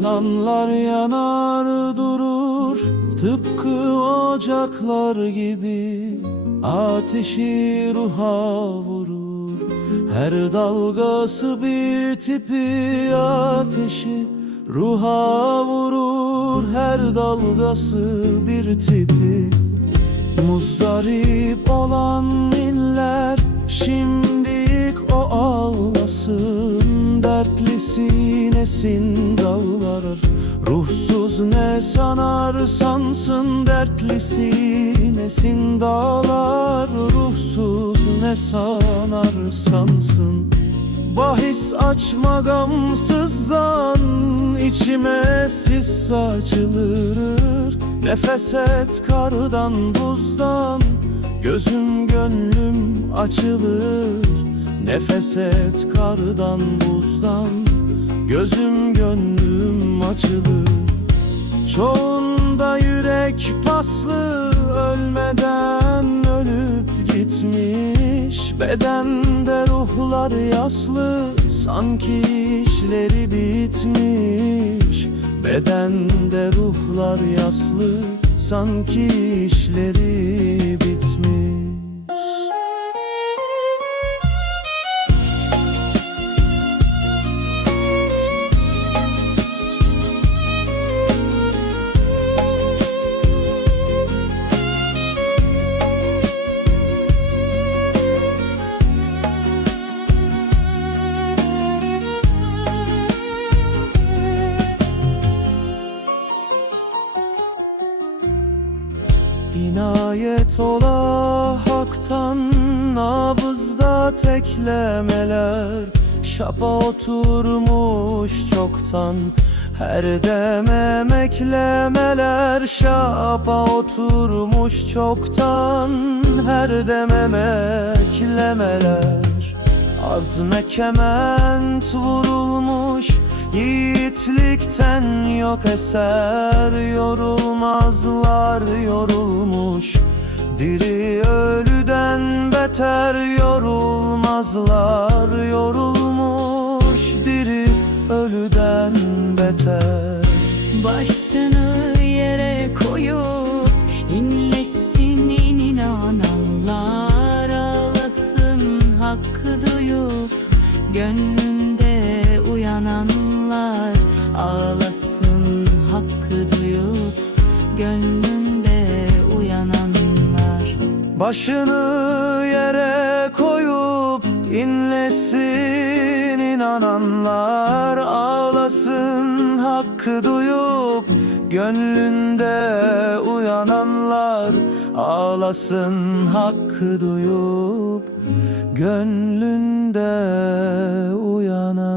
Canlar yanar durur tıpkı ocaklar gibi. Ateşi ruha vurur Her dalgası bir tipi ateşi. Ruha vurur her dalgası bir tipi. Muzdarip olan iller Şimdilik o ağlasın Dertli sinesin dağlar? Ruhsuz ne sanar sansın Dertli sinesin dağlar? Ruhsuz ne sanar sansın. Bahis açma gamsızdan içime sis saçılır Nefes et kardan buzdan Gözüm gönlüm açılır. Nefes et kardan buzdan Gözüm gönlüm açılır. Çoğunda yürek paslı ölmeden ölüp gitmiş. Bedende ruhlar yaslı sanki işleri bitmiş. Bedende ruhlar yaslı sanki işleri İnayet ola haktan nabızda teklemeler. Şapa oturmuş çoktan her dem eklemeler. Şapa oturmuş çoktan her dem eklemeler. Azme kement vurulmuş Yiğitlikten yok eser. Yorulmazlar yorulmuş beter Yorulmazlar yorulmuş Diri ölüden beter. Başını yere koyup inlesin inananlar ağlasın hakkı duyup gönlünde uyananlar ağlasın hakkı duyup gönlünde uyananlar. Başını inlesin inananlar Ağlasın hakkı duyup gönlünde uyananlar. Ağlasın hakkı duyup gönlünde uyananlar